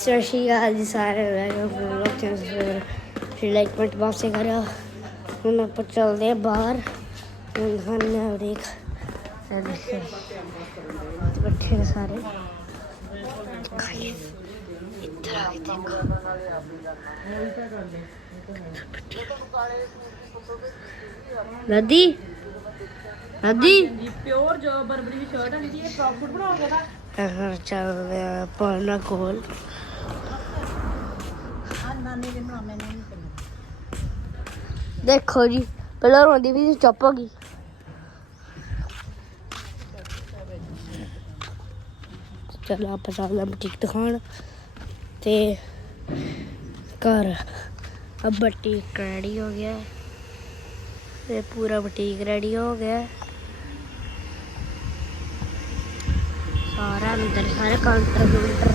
ਸਤਿ ਸ਼੍ਰੀ ਅਕਾਲ ਜੀ ਸਾਰੇ ਟੂ ਸਵੇਰ ਫਿਰ ਲਾਈਕ ਪੁਆਇੰਟ ਵਾਪਸੇ ਕਰਿਆ। ਹੁਣ ਆਪਾਂ ਚੱਲਦੇ ਆ ਬਾਹਰ। ਹੁਣ ਆ ਦੇਖ। ਦੇਖੋ। ਬੈਠੇ ਨੇ ਸਾਰੇ। ਇੱਧਰ ਆ ਕੇ ਦੇਖੋ। ਨਦੀ ਨਦੀ ਪਿਓਰ ਜੋ ਬਰਬਰੀ ਦੀ ਸ਼ਰਟ ਹੈ ਜੀ ਇਹ ਸੂਟ ਬਣਾਓਗੇ ਨਾ। ਚੱਲਦੇ ਆ ਪਾਣਾ ਕੋਲ। ਨਾਨੀ ਦੇ ਬਣਾਉਣੇ ਨਹੀਂ ਪੈਂਦੇ ਦੇਖੋ ਜੀ ਪਹਿਲਾਂ ਰੋਂਦੀ ਵੀ ਸੀ, ਚੁੱਪ ਹੋ ਗਈ ਚਲੋ ਆਪਾਂ ਚੱਲਦੇ ਹਾਂ ਬੁਟੀਕ ਦਿਖਾਉਣ ਤੇ ਘਰ ਅਬ ਬੁਟੀਕ ਰੈਡੀ ਹੋ ਗਿਆ ਹੈ। ਤੇ ਪੂਰਾ ਬੁਟੀਕ ਰੈਡੀ ਹੋ ਗਿਆ ਹੈ। ਸਾਰਾ ਅੰਦਰ ਸਾਰੇ ਕਾਊਂਟਰ ਕਾਊਂਟਰ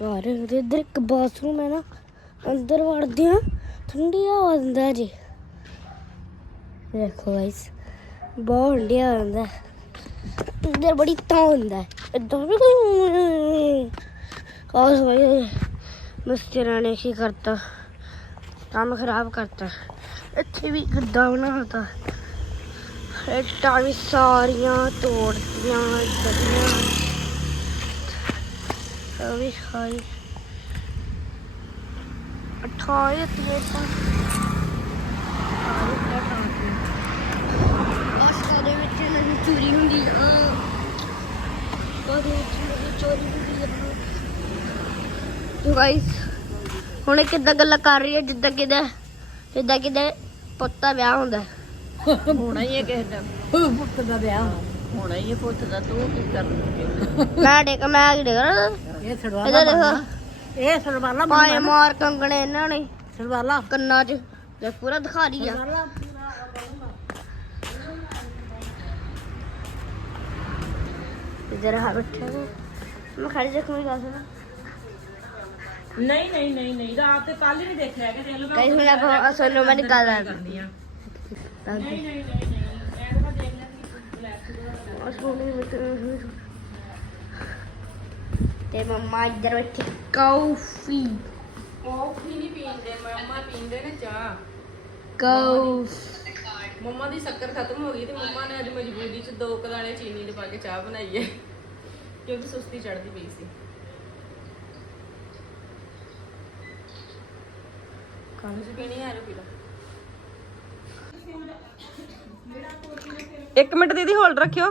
ਘਰ ਦੇ ਇੱਧਰ ਇੱਕ ਬਾਥਰੂਮ ਹੈ ਨਾ, ਅੰਦਰ ਵੜਦੇ ਆ ਠੰਡੀ ਹਵਾ ਦਿੰਦਾ ਜੀ। ਦੇਖੋ ਗਾਇਸ ਬਹੁਤ ਠੰਡੀ ਹਵਾ ਦਿੰਦਾ ਅੰਦਰ ਬੜੀ ਤਾਂ ਹੁੰਦਾ ਇਦਾਂ ਵੀ ਕੋਈ ਕਾਸ ਭਾਈ ਮਿਸਤਰੀ ਨੇ ਕੀ ਕਰਤਾ? ਕੰਮ ਖਰਾਬ ਕਰਤਾ। ਇੱਥੇ ਵੀ ਗੱਦਾ ਬਣਾਤਾ। ਇੱਟਾਂ ਵੀ ਸਾਰੀਆਂ ਤੋੜਤੀਆਂ ਗੱਡੀਆਂ ਅਭੀ ਖਾਈ ਅਠਾਈ ਤੇ ਤਾਂ ਬਸ ਕਦੇ ਵਿੱਚ ਨਹੀਂ ਚੋਰੀ ਹੁੰਦੀ ਆ ਕਦੇ ਵਿੱਚ ਨਹੀਂ ਚੋਰੀ ਹੁੰਦੀ ਆ ਤੋ ਗਾਇਸ ਹੁਣ ਇਹ ਕਿੱਦਾਂ ਗੱਲਾਂ ਕਰ ਰਹੀ ਹੈ? ਜਿੱਦਾਂ ਕਿਤੇ ਜਿੱਦਾਂ ਕਿਤੇ ਪੁੱਤਾ ਵਿਆਹ ਹੁੰਦਾ ਹੋਣਾ ਹੀ ਹੈ ਕਿਸੇ ਦਾ। ਪੁੱਤ ਦਾ ਵਿਆਹ ਹੋਣਾ ਹੀ ਹੈ ਪੁੱਤ ਦਾ ਤੂੰ ਕੀ ਕਰ ਮੈਂ ਡੇਕ ਮੈਂ ਕੀ ਡੇਕ ਇਹ ਇਹਦਾ ਸੜਵਾਲਾ ਦੇਖੋ ਇਹ ਸੜਵਾਲਾ ਪਾਏ ਮਾਰ ਕੰਗਣੇ ਇਹਨਾਂ ਨੇ। ਸੜਵਾਲਾ। ਕੰਨਾਂ 'ਚ। ਤੇ ਪੂਰਾ ਦਿਖਾ ਰਹੀ ਆ। ਮੈਂ ਖੜੀ ਦੇਖ ਮੇਰੀ ਗੱਲ ਸੁਣਾ। ਨਹੀਂ ਨਹੀਂ ਨਹੀਂ ਨਹੀਂ ਰਾਤ ਤੇ ਕੱਲ ਹੀ ਨਹੀਂ ਦੇਖਿਆ ਕਿ ਦੇਖ ਲਓ ਕਈ ਹੁਣ ਆਪਾਂ ਮੇਰੀ ਗੱਲ ਆ। ਕਰਦੀ ਆ। ਦੱਸ ਦੇ। ਨਹੀਂ ਨਹੀਂ ਨਹੀਂ ਨਹੀਂ ਇਹ ਤਾਂ ਮੰਮਾ ਇੱਧਰ ਬੈਠੇ। ਕਾਫੀ। ਕਾਫੀ ਨਹੀਂ ਪੀਂਦੇ ਮੰਮਾ ਪੀਂਦੇ ਨੇ ਚਾਹ। ਕਾਫੀ। ਮੰਮਾ ਦੀ ਸ਼ੱਕਰ ਖਤਮ ਹੋ ਗਈ ਤੇ ਮੰਮਾ ਨੇ ਅੱਜ ਮਜਬੂਰੀ ਚ ਦੋ ਕਦਾਣੇ ਚੀਨੀ ਦੇ ਪਾ ਕੇ ਚਾਹ ਬਣਾਈ ਹੈ। ਕਿਉਂਕਿ ਸੁਸਤੀ ਚੜਦੀ ਪਈ ਸੀ। ਕਾਹਨੂੰ ਸੀ ਪੀਣੀ ਆ ਰੋ ਪੀ ਲਓ ਇੱਕ ਮਿੰਟ ਦੀਦੀ ਹੋਲਡ ਰੱਖਿਓ।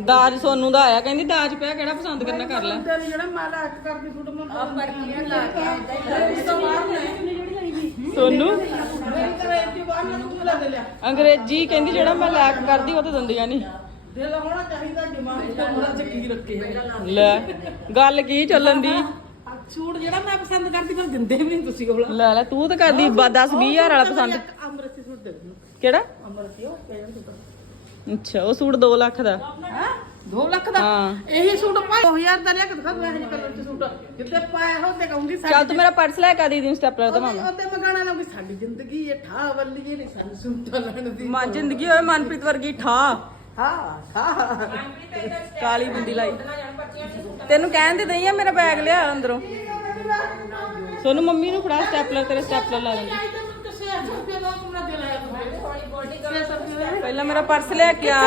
ਦਾਜ ਸੋਨੂੰ ਦਾ ਆਇਆ ਕਹਿੰਦੀ ਦਾਜ ਪਿਆ ਕਿਹੜਾ ਪਸੰਦ ਕਰਨਾ ਕਰ ਲੈ। ਜਿਹੜਾ ਮਾਲਾ ਕੇ ਇਸ ਤੋਂ ਬਾਹਰ ਨਹੀਂ ਸੋਨੂੰ? ਅੰਗਰੇਜ਼ੀ ਕਹਿੰਦੀ ਜਿਹੜਾ ਮੈਂ ਲੈਕ ਕਰਦੀ ਉਹ ਤਾਂ ਦਿੰਦੀਆਂ ਨਹੀਂ। ਦਿਲ ਹੋਣਾ ਚਾਹੀਦਾ ਦਿਮਾਗ ਤੇ ਬੜਾ ਚੱਕੀ ਰੱਖੇ ਲੈ ਗੱਲ ਕੀ ਚੱਲਣ ਦੀ? ਸੂਟ ਜਿਹੜਾ ਮੈਂ ਪਸੰਦ ਕਰਦੀ ਫਿਰ ਦਿੰਦੇ ਵੀ ਨਹੀਂ ਤੁਸੀਂ ਉਹ ਲੈ ਲੈ ਤੂੰ ਤਾਂ ਕਰਦੀ 10 20000 ਵਾਲਾ ਪਸੰਦ। ਅੰਮ੍ਰਿਤ ਸੂਟ ਦੇ ਦਿਓ। ਕਿਹੜਾ? ਅੰਮ੍ਰਿਤ ਉਹ ਸੂਟ ਅੱਛਾ ਉਹ ਸੂਟ 2 ਲੱਖ ਦਾ। ਹੈ? 2 ਲੱਖ ਦਾ? ਹਾਂ। ਇਹੀ ਸੂਟ ਪਾ 2000 ਦਾ ਲਿਆ ਕੇ ਦਿਖਾ ਮੈਂ ਇਹ ਕਲਰ ਚ ਸੂਟ ਜਿੱਤੇ ਪਾਇਆ ਹੋ ਤੇ ਕਹੂੰਗੀ ਚੱਲ ਤੂੰ ਮੇਰਾ ਪਰਸ ਲੈ ਕੇ ਆ ਦੀਦੀ ਨੂੰ ਸਟੈਪਲਰ ਤਾਂ ਮਾਮਾ ਉਹਦੇ ਮਗਾਣਾ ਨਾ ਸਾਡੀ ਜ਼ਿੰਦਗੀ ਇਹ ਠਾ ਵੱਲੀਏ ਨਹੀਂ ਸਾਨੂੰ ਸੂਟਾਂ ਲੈਣ ਦੀ ਮਨ ਜ਼ਿੰਦਗੀ ਹੋਵੇ ਮਨਪ੍ਰੀਤ ਵਰਗੀ ਠਾ ਹਾਂ ਹਾਂ ਕਾਲੀ ਬਿੰਦੀ ਲਾਈ। ਤੈਨੂੰ ਕਹਿਣ ਤੇ ਦਈ ਆ ਮੇਰਾ ਬੈਗ ਲਿਆ ਅੰਦਰੋਂ। ਸੋਨੂੰ ਮੰਮੀ ਨੂੰ ਫੜਾ ਸਟੈਪਲਰ ਤੇਰੇ ਸਟੈਪਲਰ ਲਾ ਲੈਂਦੀ ਪਹਿਲਾਂ ਮੇਰਾ ਪਰਸ ਲੈ ਕੇ ਆ।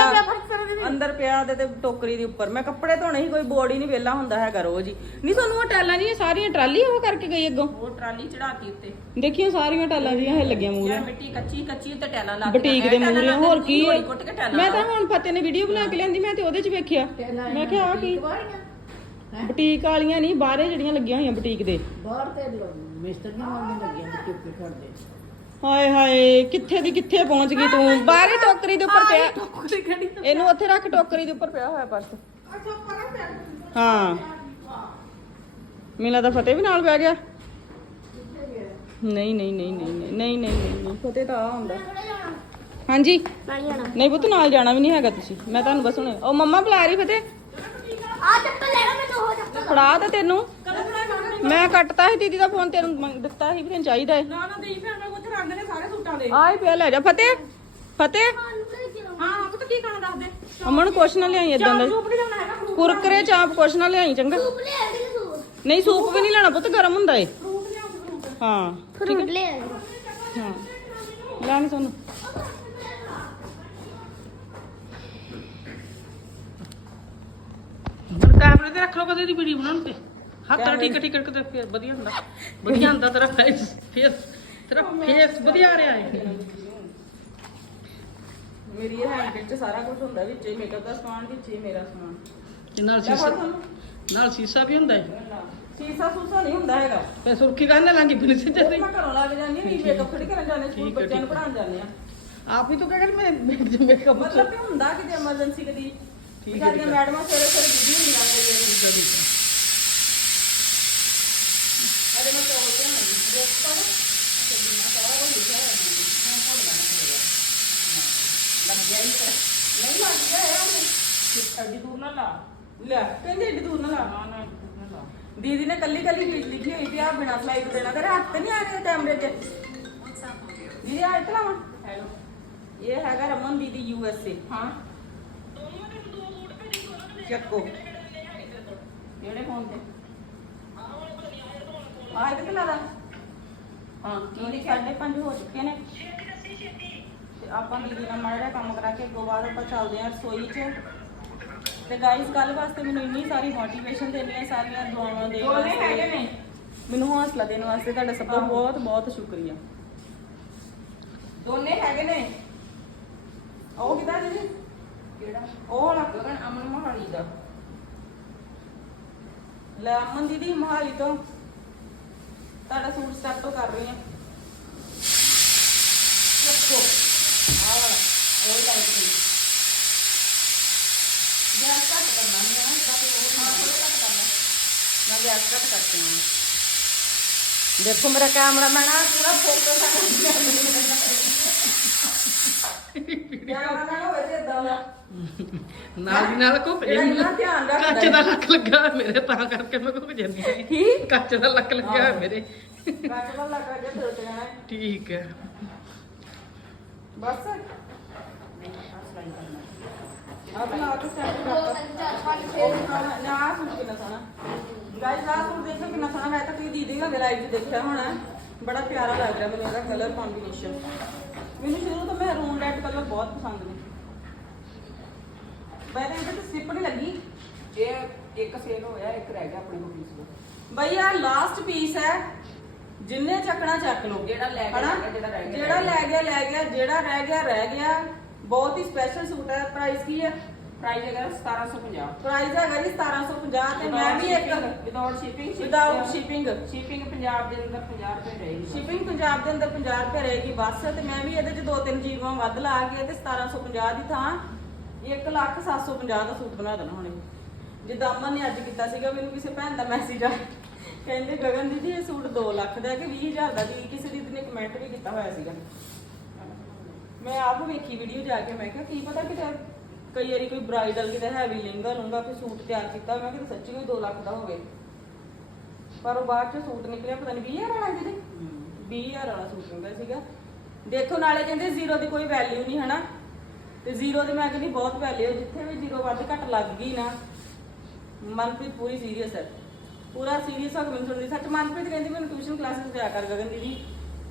ਅੰਦਰ ਪਿਆ ਤੇ ਤੇ ਟੋਕਰੀ ਦੇ ਉੱਪਰ। ਮੈਂ ਕੱਪੜੇ ਧੋਣੇ ਸੀ ਕੋਈ ਬੋਰਡ ਹੀ ਨਹੀਂ ਵੇਲਾ ਹੁੰਦਾ ਹੈਗਾ ਰੋਜ਼ ਹੀ। ਨਹੀਂ ਤੁਹਾਨੂੰ ਉਹ ਟੈਲਾਂ ਜੀ ਸਾਰੀਆਂ ਟਰਾਲੀ ਉਹ ਕਰਕੇ ਗਈ ਅੱਗੋਂ? ਉਹ ਟਰਾਲੀ ਚੜਾਤੀ ਉੱਤੇ। ਦੇਖੀਓ ਸਾਰੀਆਂ ਟੈਲਾਂ ਦੀਆਂ ਇਹ ਲੱਗੀਆਂ ਮੂਰੇ ਮਿੱਟੀ ਕੱਚੀ ਕੱਚੀ ਤੇ ਟੈਲਾਂ ਲਾ ਬੁਟੀਕ ਦੇ ਮੂਰੇ ਹੋਰ ਕੀ ਮੈਂ ਤਾਂ ਹੁਣ ਫਤਿਹ ਨੇ ਵੀਡੀਓ ਬਣਾ ਕੇ ਲਿਆਂਦੀ ਮੈਂ ਤੇ ਉਹਦੇ 'ਚ ਵੇਖਿਆ। ਮੈਂ ਕਿਹਾ ਆ ਕੀ? ਬੁਟੀਕ ਵਾਲੀਆਂ। ਨਹੀਂ ਬਾਹਰੇ ਜਿਹੜੀਆਂ ਲੱਗੀਆਂ ਹੋਈਆਂ ਬੁਟੀਕ ਦੇ। ਬਾਹਰ ਤੇ ਮਿਸਤਰੀਆਂ ਵਾਂਗ ਲੱਗੀਆਂ ਨੇ ਚੁੱਪ ਕੇ ਕਰਦੇ ਹਾਏ ਹਾਏ ਕਿੱਥੇ ਦੀ ਕਿੱਥੇ ਪਹੁੰਚ ਗਈ ਤੂੰ? ਬਾਹਰੇ ਟੋਕਰੀ ਦੇ ਉੱਪਰ ਪਿਆ। ਟੋਕਰੀ ਕਿਹੜੀ ਇਹਨੂੰ ਉੱਥੇ ਰੱਖ ਟੋਕਰੀ ਦੇ ਉੱਪਰ ਪਿਆ ਹੋਇਆ ਪਰਸ। ਹਾਂ। ਮੈਨੂੰ ਲੱਗਦਾ ਫਤਿਹ ਵੀ ਨਾਲ ਪੈ ਗਿਆ। ਨਹੀਂ ਨਹੀਂ ਨਹੀਂ ਨਹੀਂ ਨਹੀਂ ਨਹੀਂ ਨਹੀਂ ਨਹੀਂ ਫਤਿਹ ਤਾਂ ਆ ਹੁੰਦਾ। ਹਾਂਜੀ? ਨਹੀਂ ਜਾਣਾ ਨਹੀਂ ਪੁੱਤ ਨਾਲ ਜਾਣਾ ਵੀ ਨਹੀਂ ਹੈਗਾ ਤੁਸੀਂ। ਮੈਂ ਤੁਹਾਨੂੰ ਬਸ ਹੁਣੇ ਉਹ ਮੰਮਾ ਬੁਲਾ ਰਹੀ ਫਤਿਹ। ਆ ਚੱਪਲ ਲੈ ਲੈ ਮੈਨੂੰ ਉਹ ਚੱਪਲ। ਫੜਾ ਤਾਂ ਤੈਨੂੰ। ਮੈਂ ਕੱਟਤਾ ਸੀ ਦੀਦੀ ਦਾ ਫੋਨ ਤੈਨੂੰ ਮੰਗ- ਦਿੱਤਾ ਸੀ ਵੀ ਤੈਨੂੰ ਚਾਹੀਦਾ ਹੈ ਨਾ ਨਾ ਦੇਈ ਫਿਰ ਮੈਂ ਰੰਗ ਨੇ ਸਾਰੇ ਸੂਟਾਂ ਦੇ। ਆਹ ਹੀ ਪਿਆ ਲੈ ਜਾ। ਫਤਿਹ ਫਤਿਹ। ਹਾਂ ਆਪ ਤਾਂ ਕੀ ਖਾਣਾ ਦੱਸ ਦੇ। ਅਮਨ ਕੁਛ ਨਾ ਲਿਆਈ ਇਦਾਂ ਦਾ। ਸੂਪ ਲਿਆਉਣਾ ਹੈਗਾ ਫਰੂਟ ਕੁਰਕਰੇ ਚਾਪ ਕੁਛ ਨਾ ਲਿਆਈ ਚੰਗਾ। ਸੂਪ ਲੈ ਆਈ ਸੂਪ। ਨਹੀਂ ਸੂਪ ਵੀ ਨਹੀਂ ਲੈਣਾ ਪੁੱਤ ਗਰਮ ਹੁੰਦਾ ਏ। ਫਰੂਟ ਲਿਆਉਂ ਫਰੂਟ। ਹਾਂ ਫਰੂਟ ਲੈ ਆਈ। ਹਾਂ। ਲੈ ਨਹੀਂ ਤੁਹਾਨੂੰ ਕੈਮਰੇ ਤੇ ਰੱਖ ਲਓ ਕਦੇ ਦੀ ਵੀਡੀਓ ਬਣਾਉਣ ਤੇ। ਹੱਥ ਨਾਲ ਟਿਕ ਟਿਕ ਕਰਕੇ ਫਿਰ ਵਧੀਆ ਹੁੰਦਾ। ਵਧੀਆ ਹੁੰਦਾ ਤੇਰਾ ਫੇਸ ਫੇਸ ਤੇਰਾ ਫੇਸ ਵਧੀਆ ਆ ਰਿਹਾ ਹੈ ਮੇਰੀ ਇਹ ਹੈਂਡ ਵਿੱਚ ਸਾਰਾ ਕੁਝ ਹੁੰਦਾ ਵਿੱਚ ਹੀ ਮੇਕਅਪ ਦਾ ਸਮਾਨ ਵਿੱਚ ਹੀ ਮੇਰਾ ਸਮਾਨ ਤੇ ਨਾਲ ਲੈ ਸੀਸਾ ਫੜ ਤੁਹਾਨੂੰ ਨਾਲ ਸੀਸਾ ਵੀ ਹੁੰਦਾ ਹੈ ਸੀਸਾ ਸੂਸਾ ਨਹੀਂ ਹੁੰਦਾ ਹੈਗਾ ਫੇ ਸੁਰਖੀ ਕਰਨੇ ਲਾਂਗੀ ਬਿਨ ਉਹ ਸਿੱਧੇ ਮੈਂ ਘਰੋਂ ਲਾ ਕੇ ਜਾਂਦੀ ਨਹੀਂ ਮੇਕਅਪ ਥੋੜੀ ਕਰਨ ਜਾਂਦੇ ਸਕੂਲ ਠੀਕ ਹੈ, ਬੱਚਿਆਂ ਨੂੰ ਠੀਕ ਹੈ। ਪੜਾਉਣ ਜਾਂਦੇ ਆ ਆਪ ਹੀ ਤਾਂ ਕਹਿ ਮੈਂ ਮੈਂ ਮੇਕਅਪ ਮਤਲਬ ਕਿ ਹੁੰਦਾ ਕਿ ਐਮਰਜੈਂਸੀ ਕਦੀ ਠੀਕ ਹੈ, ਸਾਡੀਆਂ ਠੀਕ ਹੈ। ਮੈਡਮਾਂ ਸਵੇਰੇ ਸਵੇਰੇ ਬਿਜ਼ੀ ਹੁੰਦੀਆਂ ਨੇ ਅਰੇ ਮੈਂ ਚੋਲ ਤੇ ਨਾ ਪਾ ਸਾਰਾ ਕੁਝ ਲਿਖਿਆ ਹੋਇਆ ਹੈ ਮੈਂ ਭੁੱਲ ਜਾਣਾ ਹੋਇਆ ਲੱਗ ਗਿਆ ਹੀ ਤਾਂ ਨਹੀਂ ਲੱਗ ਗਿਆ ਹੈ ਉਹਨੇ ਐਡੀ ਦੂਰ ਨਾ ਲਾ ਲੈ ਕਹਿੰਦੇ ਏਡੀ ਦੂਰ ਨਾ ਲਾ ਨਾ ਨਾ ਦੂਰ ਨਾ ਲਾ ਦੀਦੀ ਨੇ ਕੱਲੀ ਕੱਲੀ ਚੀਜ਼ ਲਿਖੀ ਹੋਈ ਤੇ ਆ ਬਿਨਾ ਸਲਾਈਡ ਦੇਣਾ ਕਰ ਹੱਥ ਤੇ ਨਹੀਂ ਆ ਰਿਹਾ ਕੈਮਰੇ 'ਚ ਦੀਦੀ ਆ ਇੱਥੇ ਲਾਵਾਂ ਇਹ ਹੈਗਾ ਰਮਨ ਦੀਦੀ ਯੂ ਐਸ ਏ ਹਾਂ। ਚੱਕੋ। ਜਿਹੜੇ ਫੋਨ ਤੇ? ਆ ਕਿੱਥੇ ਲਾ ਲਾ ਹਾਂ ਇਹਦੇ ਸਾਢੇ ਪੰਜ ਹੋ ਚੁੱਕੇ ਨੇ? ਤੇ ਆਪਾਂ ਦੀਦੀ ਨਾਲ ਮਾੜਾ ਜਿਹਾ ਕੰਮ ਕਰਾ ਕੇ ਅੱਗੋਂ ਬਾਅਦ ਆਪਾਂ ਚੱਲਦੇ ਹਾਂ ਰਸੋਈ 'ਚ। ਤੇ ਗਾਇਸ ਕੱਲ ਵਾਸਤੇ ਮੈਨੂੰ ਇੰਨੀ ਸਾਰੀ ਮੋਟੀਵੇਸ਼ਨ ਦੇਣੀ ਸਾਰੀਆਂ ਦੁਆਵਾਂ ਵਾਸਤੇ ਨੇ। ਮੈਨੂੰ ਹੌਸਲਾ ਦੇਣ ਵਾਸਤੇ ਤੁਹਾਡਾ ਸਭ ਦਾ ਬਹੁਤ ਬਹੁਤ ਸ਼ੁਕਰੀਆ। ਦੋਨੇ ਹੈਗੇ ਨੇ। ਉਹ ਕਿਦਾਂ ਕਿਹੜਾ? ਉਹ ਵਾਲਾ ਗਗਨ ਅਮਨ ਮਹਾਲੀ ਦਾ। ਲੈ ਅਮਨ ਦੀਦੀ ਮਹਾਲੀ ਤੋਂ। ਤੁਹਾਡਾ ਸੂਟ ਤੋਂ ਕਰ ਰਹੀ ਹਾਂ। ਰੱਖੋ। ਆ ਵਾਲਾ ਉਹ ਲਾਈਟ ਦੀ ਗੈਸ ਘੱਟ ਕਰਨਾ ਹੈ ਨਾ ਤਾਂ ਉਹ ਹਾਂ ਥੋੜਾ ਘੱਟ ਕਰਨਾ। ਮੈਂ ਗੈਸ ਘੱਟ ਕਰਤੀ ਹਾਂ देखो मेरा कैमरा मैन है पूरा फोकस ਹੈ ਨਾਲ ਦੀ। ਨਾਲ ਕੋ ਕੱਚ ਦਾ ਲੱਕ ਲੱਗਾ ਹੋਇਆ ਮੇਰੇ ਤਾਂ ਕਰਕੇ ਮੈਂ ਕੋ ਜਾਂਦੀ ਕੱਚ ਦਾ ਲੱਕ ਲੱਗਾ ਮੇਰੇ। ਠੀਕ ਹੈ। ਬਸ। ਆਪਣਾ ਆਟੋ ਸੈਟ ਕਰਤਾ। ਨਾ ਸੁਣ ਕੇ ਨਾ। ਗਾਇਸ ਆ ਸੂਟ ਦੇਖੋ ਕਿੰਨਾ ਸੋਹਣਾ ਮੈਂ ਤਾਂ ਤੁਸੀਂ ਦੀਦੀ ਨਾਲ ਲਾਈਵ 'ਚ ਦੇਖਿਆ ਹੋਣਾ। ਬੜਾ ਪਿਆਰਾ ਲੱਗ ਰਿਹਾ ਮੈਨੂੰ ਇਹਦਾ ਕਲਰ ਕੰਬੀਨੇਸ਼ਨ ਮੈਨੂੰ ਸ਼ੁਰੂ ਤੋਂ ਮਹਿਰੂਨ ਰੈੱਡ ਕਲਰ ਬਹੁਤ ਪਸੰਦ ਨੇ। ਬਈ ਇਹਦੇ ਤੇ ਸਿਪ ਨਹੀਂ ਲੱਗੀ? ਇਹ ਇੱਕ ਸੇਲ ਹੋਇਆ ਇੱਕ ਰਹਿ ਗਿਆ ਆਪਣੇ ਕੋਲ ਪੀਸ ਬਈ ਆ ਲਾਸਟ ਪੀਸ ਹੈ। ਜਿੰਨੇ ਚੱਕਣਾ ਚੱਕ ਲਓ। ਜਿਹੜਾ ਲੈ ਗਿਆ, ਜਿਹੜਾ ਲੈ ਗਿਆ ਲੈ ਗਿਆ ਜਿਹੜਾ ਰਹਿ ਗਿਆ ਰਹਿ ਗਿਆ। ਬਹੁਤ ਹੀ ਸਪੈਸ਼ਲ ਸੂਟ ਹੈ। ਪ੍ਰਾਈਸ ਕੀ ਹੈ? ਪ੍ਰਾਈਸ ਹੈਗਾ 1750 ਪ੍ਰਾਈਸ ਹੈਗਾ ਜੀ 1750 ਤੇ ਮੈਂ ਵੀ ਇੱਕ without shipping without shipping shipping Punjab ਦੇ ਅੰਦਰ 50 ਰੁਪਏ ਰਹੇਗੀ ਸ਼ਿਪਿੰਗ ਪੰਜਾਬ ਦੇ ਅੰਦਰ 50 ਰੁਪਏ ਰਹੇਗੀ ਬਸ ਤੇ ਮੈਂ ਵੀ ਇਹਦੇ ਚ ਦੋ ਤਿੰਨ ਜੀਵਾਂ ਵੱਧ ਲਾ ਕੇ ਤੇ 1750 ਦੀ ਥਾਂ 1 ਲੱਖ 750 ਦਾ ਸੂਟ ਬਣਾ ਦੇਣਾ ਹੁਣ। ਜਿੱਦਾਂ ਅਮਨ ਨੇ ਅੱਜ ਕੀਤਾ ਸੀਗਾ ਮੈਨੂੰ ਕਿਸੇ ਭੈਣ ਦਾ ਮੈਸੇਜ ਆ ਕਹਿੰਦੇ ਗਗਨ ਦੀਦੀ ਇਹ ਸੂਟ 2 ਲੱਖ ਦਾ ਹੈ ਕਿ 20000 ਦਾ ਜੀ ਕਿਸੇ ਦੀ ਨੇ ਕਮੈਂਟ ਵੀ ਕੀਤਾ ਹੋਇਆ ਸੀਗਾ। ਮੈਂ ਆਪ ਵੇਖੀ ਵੀਡੀਓ ਜਾ ਕੇ ਮੈਂ ਕਿਹਾ ਕੀ ਪਤਾ ਕਿ ਕਈ ਵਾਰੀ ਕੋਈ ਬ੍ਰਾਈਡਲ ਕਿਤੇ ਹੈਵੀ ਲਹਿੰਗਾ ਲੂੰਗਾ ਕੋਈ ਸੂਟ ਤਿਆਰ ਕੀਤਾ ਮੈਂ ਕਿਹਾ ਸੱਚੀ ਕੋਈ 2 ਲੱਖ ਦਾ ਹੋਵੇ। ਪਰ ਉਹ ਬਾਅਦ ਚ ਸੂਟ ਨਿਕਲਿਆ ਪਤਾ ਨਹੀਂ 20000 ਵਾਲਾ ਦੀਦੀ 20000 ਵਾਲਾ ਸੂਟ ਹੁੰਦਾ ਸੀਗਾ। ਦੇਖੋ ਨਾਲੇ ਕਹਿੰਦੇ ਜ਼ੀਰੋ ਦੀ ਕੋਈ ਵੈਲਿਊ ਨਹੀਂ ਹਨਾ? ਤੇ ਜ਼ੀਰੋ ਦੀ ਮੈਂ ਕਹਿੰਦੀ ਬਹੁਤ ਵੈਲਿਊ ਜਿੱਥੇ ਵੀ ਜ਼ੀਰੋ ਵੱਧ ਘੱਟ ਲੱਗ ਗਈ ਨਾ ਮਨਪ੍ਰੀਤ ਪੂਰੀ ਸੀਰੀਅਸ ਹੈ ਪੂਰਾ ਸੀਰੀਅਸ ਹੋ ਕੇ ਮੈਨੂੰ ਸੁਣਦੀ ਸੱਚ ਮਨਪ੍ਰੀਤ ਕਹਿੰਦੀ ਮੈਨੂੰ ਟਿਊਸ਼ਨ ਕਲਾਸਿਸ ਦਿਆ ਕਰ ਗਗਨ ਦੀਦੀ।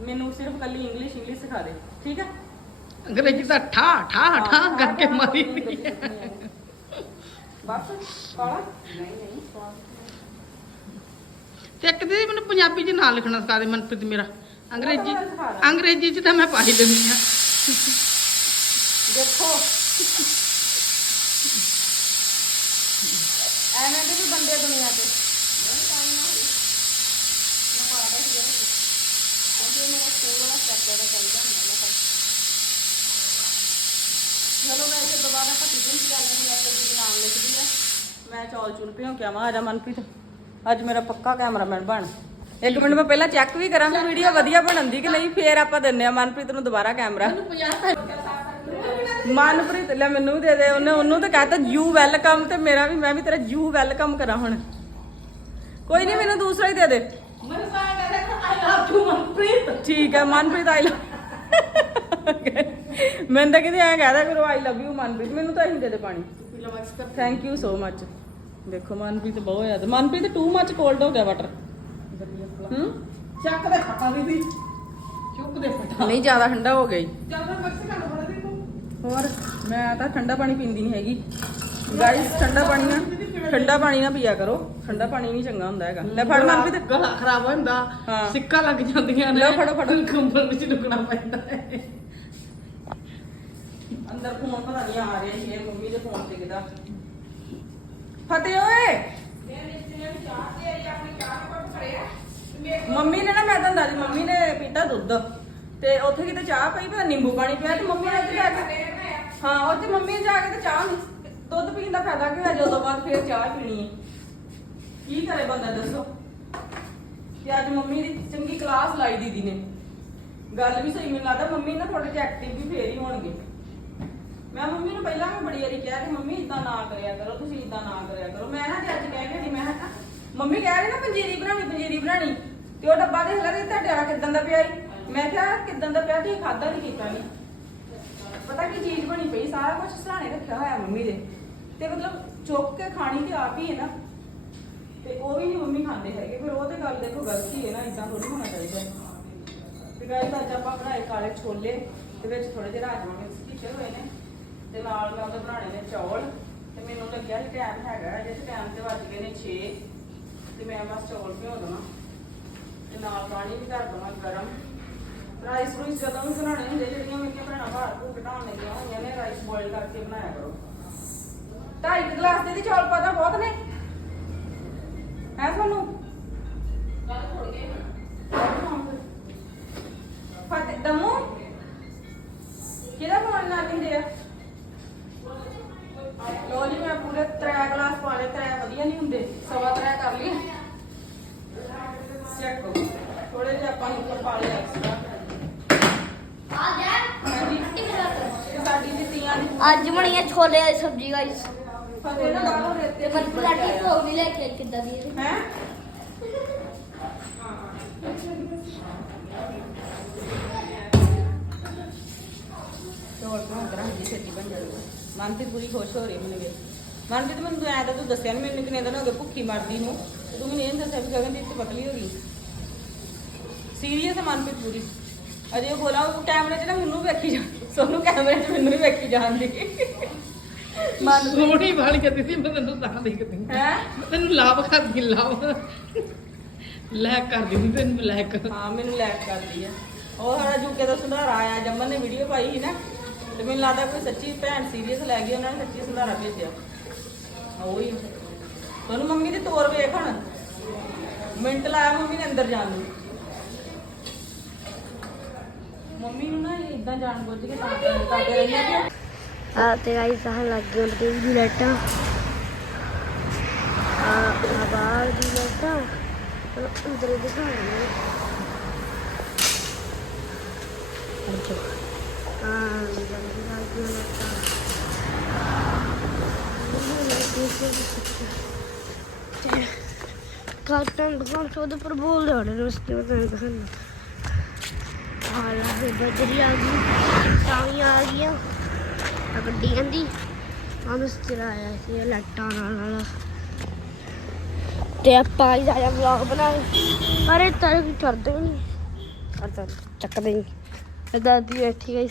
ਮੈਨੂੰ ਸਿਰਫ ਕੱਲੀ ਇੰਗਲਿਸ਼ ਇੰਗਲਿਸ਼ ਸਿਖਾ ਦੇ ਠੀਕ ਹੈ ਅੰਗਰੇਜ਼ੀ ਦਾ ਠਾ ਠਾ ਠਾ ਕਰਕੇ ਮਾਰੀ ਦੀ ਹੈ। ਬਸ ਕਾਲਾ ਨਹੀਂ ਨਹੀਂ ਸਵਾਦ ਤੇ ਇੱਕ ਦੀ ਮੈਨੂੰ ਪੰਜਾਬੀ 'ਚ ਨਾਂ ਲਿਖਣਾ ਸਿਖਾ ਦੇ ਮਨਪ੍ਰੀਤ ਮੇਰਾ ਅੰਗਰੇਜ਼ੀ ਉਹ ਤਾਂ ਮੈਂ ਸਿਖਾ ਦਾਂ। ਅੰਗਰੇਜ਼ੀ 'ਚ ਤਾਂ ਮੈਂ ਪਾ ਹੀ ਦਿੰਦੀ ਆ ਦੇਖੋ ਐਵੇਂ ਦੇ ਵੀ ਬੰਦੇ ਦੁਨੀਆ ਤੇ ਚਲੋ ਮੈਂ ਇਹ ਦੁਬਾਰਾ ਪੱਟੀ ਪੁੰਚ ਕਰ ਲੈਣੀ ਆ ਤੇ ਜੀ ਨਾਮ ਲਿਖਦੀ ਆ ਮੈਂ ਚੌਲ ਚੁਲ ਪਿਓ ਕਿਆ ਮਾ ਆ ਜਾ ਮਨਪ੍ਰੀਤ। ਅੱਜ ਮੇਰਾ ਪੱਕਾ ਕੈਮਰਾਮੈਨ ਬਣ। ਇੱਕ ਮਿੰਟ ਮੈਂ ਪਹਿਲਾਂ ਚੈੱਕ ਵੀ ਕਰਾਂ ਕਿ ਵੀਡੀਓ ਵਧੀਆ ਬਣਦੀ ਕਿ ਨਹੀਂ ਫੇਰ ਆਪਾਂ ਦਿੰਨੇ ਆ ਮਨਪ੍ਰੀਤ ਨੂੰ ਦੁਬਾਰਾ ਕੈਮਰਾ। ਮਨਪ੍ਰੀਤ ਲੈ ਮੈਨੂੰ ਦੇ ਦੇ। ਉਹਨੇ ਉਹਨੂੰ ਤਾਂ ਕਹਤਾ ਯੂ ਵੈਲਕਮ ਤੇ ਮੇਰਾ ਵੀ ਮੈਂ ਵੀ ਤੇਰਾ ਯੂ ਵੈਲਕਮ ਕਰਾਂ ਹੁਣ। ਕੋਈ ਨਹੀਂ ਮੈਨੂੰ ਦੂਸਰਾ ਹੀ ਦੇ ਦੇ। ਠੀਕ ਹੈ ਮਨਪ੍ਰੀਤ ਆਈ ਲਵ ਮੈਂ ਤਾਂ ਕਿਤੇ ਐ ਕਹਦਾ ਕਰੋ ਆਈ ਲਵ ਯੂ ਮਨਪ੍ਰੀਤ। ਮੈਨੂੰ ਤਾਂ ਇਹੀ ਦੇ ਦੇ ਪਾਣੀ। ਥੈਂਕ ਯੂ ਸੋ ਮੱਚ ਦੇਖੋ ਮਨਪ੍ਰੀਤ ਬਹੁਤ ਜ਼ਿਆਦਾ ਮਨਪ੍ਰੀਤ ਟੂ ਮੱਚ ਕੋਲਡ ਹੋ ਗਿਆ ਵਾਟਰ ਹੂੰ? ਚੱਕ ਦੇ ਖੱਟਾ ਦੀ ਦੀ ਚੁੱਕ ਦੇ ਫਟਾ। ਨਹੀਂ ਜ਼ਿਆਦਾ ਠੰਡਾ ਹੋ ਗਿਆ ਹੋਰ ਮੈਂ ਤਾਂ ਠੰਡਾ ਪਾਣੀ ਪੀਂਦੀ ਨਹੀਂ ਹੈਗੀ। ਗਾਇਸ ਠੰਡਾ ਪਾਣੀ ਨਾ ਠੰਡਾ ਪਾਣੀ ਨਾ ਪੀਆ ਕਰੋ। ਠੰਡਾ ਪਾਣੀ ਨਹੀਂ ਚੰਗਾ ਹੁੰਦਾ ਹੈਗਾ। ਲੈ ਫੜ ਮਨਪ੍ਰੀਤ। ਗਲਾ ਖਰਾਬ ਹੋ ਜਾਂਦਾ। ਹਾਂ। ਸਿੱਕਾ ਲੱਗ ਜਾਂਦੀਆਂ ਨੇ। ਲਓ ਫੜੋ, ਫੜੋ। ਕੰਬਲ ਵਿੱਚ ਲੁਕਣਾ ਪੈਂਦਾ ਹੈ। ਅੰਦਰ ਫੋਨ ਪਤਾ ਨਹੀਂ ਆ ਰਿਹਾ ਸੀ ਇਹ ਮੰਮੀ ਦੇ ਫੋਨ ਤੇ ਕਿਦਾ। ਫਤਿਹ ਓਏ! ਮੰਮੀ ਨੇ ਨਾ ਮੈਂ ਤਾਂ ਦੱਸਦੀ ਮੰਮੀ ਨੇ ਪੀਤਾ ਦੁੱਧ। ਤੇ ਉੱਥੇ ਕਿਤੇ ਚਾਹ ਪਈ ਪਤਾ ਨਿੰਬੂ ਪਾਣੀ ਪਿਆ ਤੇ ਮੰਮੀ ਨੇ ਉੱਥੇ ਜਾ ਕੇ ਹਾਂ ਉੱਥੇ ਮੰਮੀ ਨੇ ਜਾ ਕੇ ਤੇ ਚਾਹ ਨਹੀਂ ਦੁੱਧ ਪੀਣ ਦਾ ਫਾਇਦਾ ਕੀ ਹੋਇਆ? ਜਦੋਂ ਬਾਅਦ ਫਿਰ ਚਾਹ ਪੀਣੀ ਹੈ। ਕੀ ਕਰੇ ਬੰਦਾ, ਦੱਸੋ? ਤੇ ਅੱਜ ਮੰਮੀ ਦੀ ਚੰਗੀ ਕਲਾਸ ਲਾਈ ਦੀਦੀ ਨੇ। ਗੱਲ ਵੀ ਸਹੀ, ਮੈਨੂੰ ਲੱਗਦਾ ਮੰਮੀ ਨਾ ਥੋੜੇ ਜਿਹਾ ਐਕਟਿਵ ਵੀ ਫੇਰ ਹੀ ਹੋਣਗੇ। ਮੈਂ ਮੰਮੀ ਨੂੰ ਪਹਿਲਾਂ ਵੀ ਬੜੀ ਵਾਰੀ ਕਿਹਾ ਕਿ ਮੰਮੀ ਇਦਾਂ ਨਾ ਕਰਿਆ ਕਰੋ, ਤੁਸੀਂ ਇਦਾਂ ਨਾ ਕਰਿਆ ਕਰੋ। ਮੈਂ ਨਾ ਤੇ ਅੱਜ ਕਹਿ ਕੇ ਨਹੀਂ ਮੈਂ ਕਿਹਾ, ਮੰਮੀ ਕਹਿ ਰਹੀ ਨਾ ਪੰਜੀਰੀ ਬਣਾਉਣੀ ਪੰਜੀਰੀ ਬਣਾਉਣੀ। ਤੇ ਉਹ ਡੱਬਾ ਦੇਖ ਲੈ, ਤੇ ਤੁਹਾਡੇ ਵਾਲਾ ਕਿਦਾਂ ਦਾ ਪਿਆ ਈ। ਮੈਂ ਕਿਹਾ, ਕਿਦਾਂ ਦਾ ਪਿਆ, ਤੁਸੀਂ ਖਾਦਾ ਨਹੀਂ ਕੀਤਾ ਨਹੀਂ ਪਤਾ ਕੀ ਚੀਜ਼ ਬਣੀ ਪਈ, ਸਾਰਾ ਕੁਝ ਸਰਾਣੇ ਰੱਖਿਆ ਹੋਇਆ ਮੰਮੀ ਦੇ। ਤੇ ਮਤਲਬ ਚੁੱਕ ਕੇ ਖਾਣੀ ਤੇ ਆਪ ਹੀ ਹੈ ਨਾ। ਤੇ ਉਹ ਵੀ ਨਹੀਂ ਮੰਮੀ ਖਾਂਦੇ ਹੈਗੇ। ਫਿਰ ਉਹ ਤੇ ਗੱਲ ਦੇਖੋ ਗਲਤੀ ਹੈ ਨਾ ਇਦਾਂ ਥੋੜੀ ਹੋਣਾ ਚਾਹੀਦਾ। ਤੇ ਗਾਇਸ ਅੱਜ ਆਪਾਂ ਬਣਾਏ ਕਾਲੇ ਛੋਲੇ ਤੇ ਵਿੱਚ ਥੋੜੇ ਜਿਹੇ ਰਾਜਮਾ ਮਿਕਸ ਕੀਤੇ ਹੋਏ ਨੇ। ਤੇ ਨਾਲ ਮੈਂ ਉਹਦੇ ਬਣਾਣੇ ਨੇ ਚੌਲ। ਤੇ ਮੈਨੂੰ ਲੱਗਿਆ ਕਿ ਟਾਈਮ ਹੈਗਾ ਹੈ, ਟਾਈਮ ਤੇ ਵੱਜ ਗਏ ਨੇ 6 ਤੇ ਮੈਂ ਬਸ ਚੌਲ ਭਿਓ ਦੇਵਾਂ। ਤੇ ਨਾਲ ਪਾਣੀ ਵੀ ਕਰ ਦੇਵਾਂ ਗਰਮ। ਰਾਈਸ ਰੂਈਸ ਜਦੋਂ ਵੀ ਬਣਾਉਣੇ ਹੁੰਦੇ ਜਿਹੜੀਆਂ ਮੇਰੀਆਂ ਬਣਾਉਣਾ ਭਾਰ ਭੂ ਘਟਾਉਣ ਲੱਗੀਆਂ ਹੋਈਆਂ ਨੇ ਰਾਈਸ ਬੋਇਲ ਕਰਕੇ ਬਣਾਇਆ ਕਰੋ। ਢਾਈ ਕੁ ਗਲਾਸ ਦੇ ਦੀ ਚੌਲ ਪਤਾ ਬਹੁਤ ਨੇ। ਹੈ ਤੁਹਾਨੂੰ? ਫਤਿਹ ਦਮੂ? ਕਿਹਦਾ ਫੋਨ ਨਾਲ ਲੈਂਦੇ ਆ? ਲੋ ਜੀ ਮੈਂ ਪੂਰੇ ਤਰੇ ਗਲਾਸ ਪਾ ਲਏ ਤਰੇ ਵਧੀਆ ਨਹੀਂ ਹੁੰਦੇ। ਸਵਾ ਤਰੇ ਕਰ ਲਈ ਚੈੱਕ ਕਰੋ ਥੋੜੇ ਜਿਹਾ ਆਪਾਂ ਨੂੰ ਉੱਪਰ ਪਾ ਲਿਆ ਐਕਸਟਰਾ ਹਾਂਜੀ। ਇਹ ਸਾਡੀ ਜੀ ਤੀਆਂ ਦੀ ਅੱਜ ਬਣੀ ਹੈ ਛੋਲੇ ਵਾਲੀ ਸਬਜ਼ੀ ਗਾਇਸ ਫਤਿਹ ਨਾ ਬਾਹਰੋਂ ਰੇਤੇ ਪਰ ਪਲਾਟੀ ਤੋਂ ਵੀ ਲੈ ਕੇ ਕਿੱਦਾਂ ਦੀ ਹੈ ਹੈ ਚੌਲ ਬਣਾ ਕੇ ਜੀ ਛੇਤੀ ਬਣ ਜਾਣਗੇ ਮਨਪ੍ਰੀਤ ਪੂਰੀ ਖੁਸ਼ ਹੋ ਰਹੀ ਮੈਨੂੰ ਵੇਖ ਮਨਪ੍ਰੀਤ, ਮੈਨੂੰ ਤੂੰ ਐਂ ਤਾਂ ਤੂੰ ਦੱਸਿਆ ਨੀ ਮੈਨੂੰ ਕਿੰਨੇ ਦਿਨ ਹੋ ਗਏ ਭੁੱਖੀ ਮਰਦੀ ਨੂੰ। ਤੇ ਤੂੰ ਮੈਨੂੰ ਇਹ ਨੀ ਦੱਸਿਆ ਵੀ ਗਗਨਦੀਪ ਤੇ ਪਤਲੀ ਹੋ ਗਈ। ਸੀਰੀਅਸ ਮਨਪ੍ਰੀਤ ਪੂਰੀ। ਅਜੇ ਉਹ ਬੋਲਾ, ਉਹ ਕੈਮਰੇ 'ਚ ਨਾ ਮੈਨੂੰ ਵੇਖੀ ਜਾ ਸੋਨੂੰ ਕੈਮਰੇ 'ਚ ਮੈਨੂੰ ਹੀ ਵੇਖੀ ਜਾਂਦੀ ਮਨ ਸੋਹਣੀ ਵਾਲੀ ਕਹਿੰਦੀ ਸੀ ਮੈਂ ਤੈਨੂੰ ਤਾਂ ਦੇਖਦੀ ਹੈ? ਤੈਨੂੰ ਲਾਭ ਕਰਦੀ ਲਾਭ ਲੈ ਕਰ ਦਿੰਦੀ ਤੈਨੂੰ ਬਲੈਕ ਹਾਂ ਮੈਨੂੰ ਲੈਕ ਕਰਦੀ ਆ। ਉਹ ਸਾਡਾ ਜੂਕੇ ਦਾ ਸੁਧਾਰਾ ਆਇਆ ਜੰਮਨ ਨੇ ਵੀਡੀਓ ਪਾਈ ਸੀ ਨਾ ਤੇ ਮੈਨੂੰ ਲੱਗਦਾ ਕੋਈ ਸੱਚੀ ਭੈਣ ਸੀਰੀਅਸ ਲੈ ਗਈ ਉਹਨਾਂ ਨੇ ਸੱਚੀ ਸੁਧਾਰਾ ਭੇਜਿਆ। ਆ। ਉਹੀ ਤੁਹਾਨੂੰ ਮੰਮੀ ਦੀ ਤੋਰ ਵੇਖ ਹੁਣ। ਮਿੰਟ ਲਾਇਆ ਮੰਮੀ ਨੇ ਅੰਦਰ ਜਾਣ ਨੂੰ। ਮੰਮੀ ਨੂੰ ਨਾ ਇਦਾਂ ਜਾਣ ਬੁੱਝ ਕੇ ਤਾਂ ਕਰਦੇ ਰਹਿੰਦੇ ਆ ਕਿ ਆ ਤੇ ਗਾਇਸ ਆਹ ਲੱਗ ਗਈਆਂ ਬਤੇਜ ਦੀ ਲਾਈਟਾਂ। ਆ ਆ ਬਾਹਰ ਦੀ ਲਾਈਟਾਂ। ਚਲੋ ਅੰਦਰ ਦਿਖਾ ਰਹੇ ਹਾਂ ਜਲਦੀ ਲੱਗ ਗਈਆਂ ਲਾਈਟਾਂ। ਕਾਟਨ ਦੁਕਾਨ ਤੋਂ ਉਹਦੇ ਪਰ ਬੋਲ ਰਹੇ ਨੇ ਉਸ ਤੇ ਮੈਂ ਦਿਖਾਣਾ ਹਾਲਾ ਬਜਰੀ ਆ ਗਈ ਸਾਵੀਆਂ ਆ ਗਈਆਂ। ਆ ਗੱਡੀ ਕਹਿੰਦੀ। ਆ ਮਿਸਤਰੀ ਆਇਆ ਸੀ ਲਾਈਟਾਂ ਲੱਟਾਂ ਨਾਲ। ਤੇ ਆਪਾਂ ਹੀ ਆਇਆ ਵਲੌਗ ਬਣਾਏ ਅਰੇ ਤਰ ਕਰਦੇ ਨਹੀਂ। ਕਰਦਾ ਚੱਕਦੇ ਨਹੀਂ ਇਦਾਂ ਦੀ ਬੈਠੀ ਗਈ